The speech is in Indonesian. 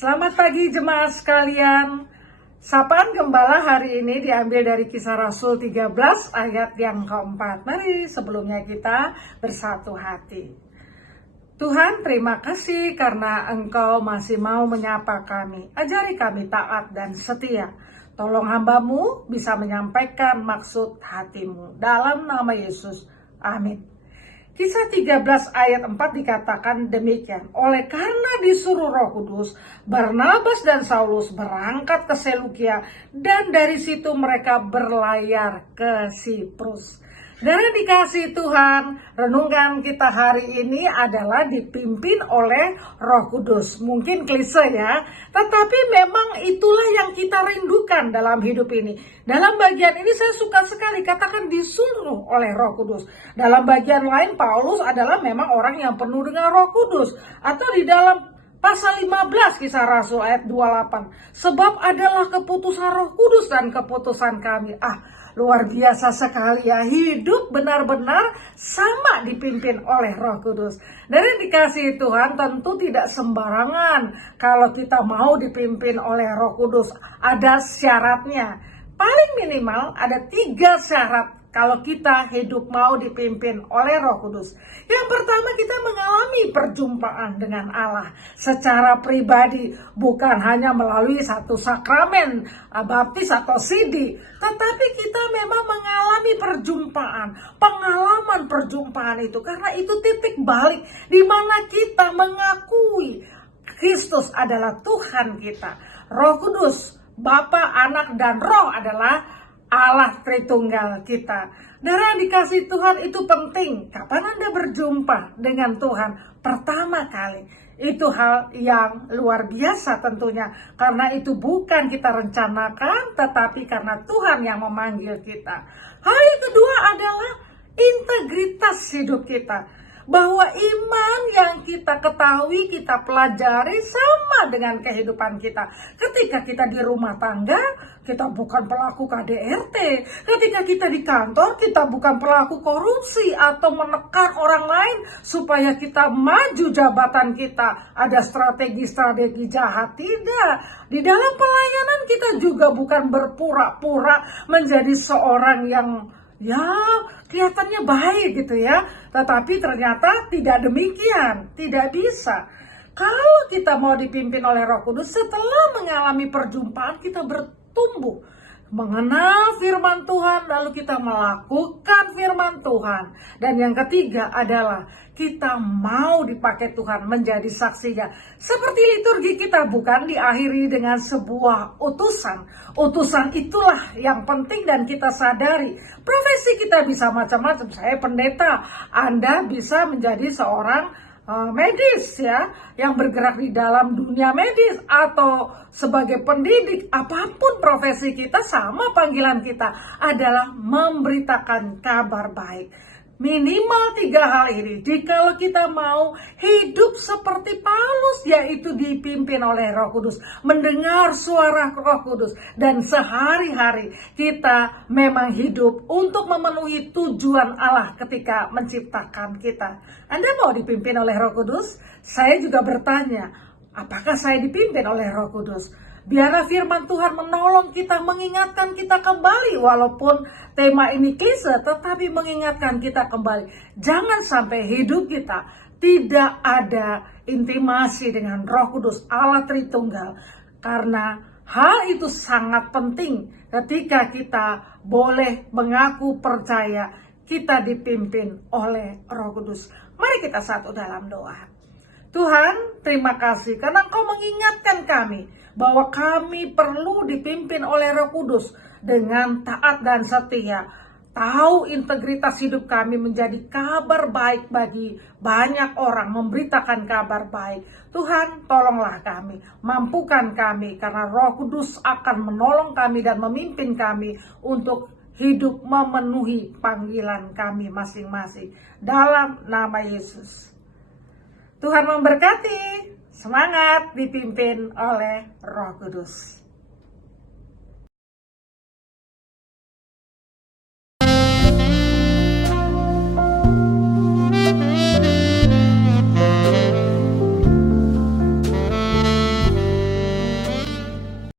Selamat pagi jemaat sekalian. Sapaan Gembala hari ini diambil dari Kisah Rasul 13 ayat yang keempat. Mari sebelumnya kita bersatu hati. Tuhan, terima kasih karena Engkau masih mau menyapa kami. Ajari kami taat dan setia. Tolong hamba-Mu bisa menyampaikan maksud hati-Mu. Dalam nama Yesus. Amin. Kisah 13 ayat 4 dikatakan demikian. Oleh karena disuruh Roh Kudus, Barnabas dan Saulus berangkat ke Selukia dan dari situ mereka berlayar ke Siprus. Dari dikasih Tuhan, renungan kita hari ini adalah dipimpin oleh Roh Kudus. Mungkin klise ya, tetapi memang itulah yang kita rindukan dalam hidup ini. Dalam bagian ini saya suka sekali katakan disuruh oleh Roh Kudus. Dalam bagian lain Paulus adalah memang orang yang penuh dengan Roh Kudus. Atau di dalam Pasal 15 Kisah Rasul ayat 28. Sebab adalah keputusan Roh Kudus dan keputusan kami. Luar biasa sekali ya. Hidup benar-benar sama dipimpin oleh Roh Kudus. Dari dikasih Tuhan tentu tidak sembarangan. Kalau kita mau dipimpin oleh Roh Kudus, ada syaratnya. Paling minimal ada 3 syarat kalau kita hidup mau dipimpin oleh Roh Kudus. Yang pertama, kita mengalami perjumpaan dengan Allah secara pribadi, bukan hanya melalui satu sakramen, baptis atau sidi, tetapi kita memang mengalami pengalaman perjumpaan itu, karena itu titik balik di mana kita mengakui Kristus adalah Tuhan kita. Roh Kudus, Bapa, Anak, dan Roh adalah Allah Tritunggal kita. Darah dikasih Tuhan itu penting. Kapan Anda berjumpa dengan Tuhan pertama kali? Itu hal yang luar biasa tentunya. Karena itu bukan kita rencanakan, tetapi karena Tuhan yang memanggil kita. Hal yang kedua adalah integritas hidup kita. Bahwa iman yang kita ketahui, kita pelajari sama dengan kehidupan kita. Ketika kita di rumah tangga, kita bukan pelaku KDRT. Ketika kita di kantor, kita bukan pelaku korupsi atau menekan orang lain supaya kita maju jabatan kita. Ada strategi-strategi jahat, tidak. Di dalam pelayanan kita juga bukan berpura-pura menjadi seorang yang kelihatannya baik gitu ya. Tetapi ternyata tidak demikian, tidak bisa. Kalau kita mau dipimpin oleh Roh Kudus, setelah mengalami perjumpaan kita bertumbuh, mengenal firman Tuhan, lalu kita melakukan firman Tuhan. Dan yang ketiga adalah kita mau dipakai Tuhan menjadi saksinya. Seperti liturgi kita bukan diakhiri dengan sebuah utusan. Utusan itulah yang penting dan kita sadari. Profesi kita bisa macam-macam. Saya pendeta, Anda bisa menjadi seorang medis ya, yang bergerak di dalam dunia medis, atau sebagai pendidik. Apapun profesi kita, sama panggilan kita adalah memberitakan kabar baik. Minimal 3 hal ini, jikalau kita mau hidup seperti Paulus, yaitu dipimpin oleh Roh Kudus, mendengar suara Roh Kudus, dan sehari-hari kita memang hidup untuk memenuhi tujuan Allah ketika menciptakan kita. Anda mau dipimpin oleh Roh Kudus? Saya juga bertanya, apakah saya dipimpin oleh Roh Kudus? Biarlah firman Tuhan menolong kita, mengingatkan kita kembali. Walaupun tema ini klise, tetapi mengingatkan kita kembali. Jangan sampai hidup kita tidak ada intimasi dengan Roh Kudus, Allah Tritunggal. Karena hal itu sangat penting ketika kita boleh mengaku percaya kita dipimpin oleh Roh Kudus. Mari kita satu dalam doa. Tuhan, terima kasih karena Engkau mengingatkan kami bahwa kami perlu dipimpin oleh Roh Kudus dengan taat dan setia. Tahu integritas hidup kami menjadi kabar baik bagi banyak orang, memberitakan kabar baik. Tuhan, tolonglah kami, mampukan kami, karena Roh Kudus akan menolong kami dan memimpin kami untuk hidup memenuhi panggilan kami masing-masing. Dalam nama Yesus. Tuhan memberkati, semangat dipimpin oleh Roh Kudus.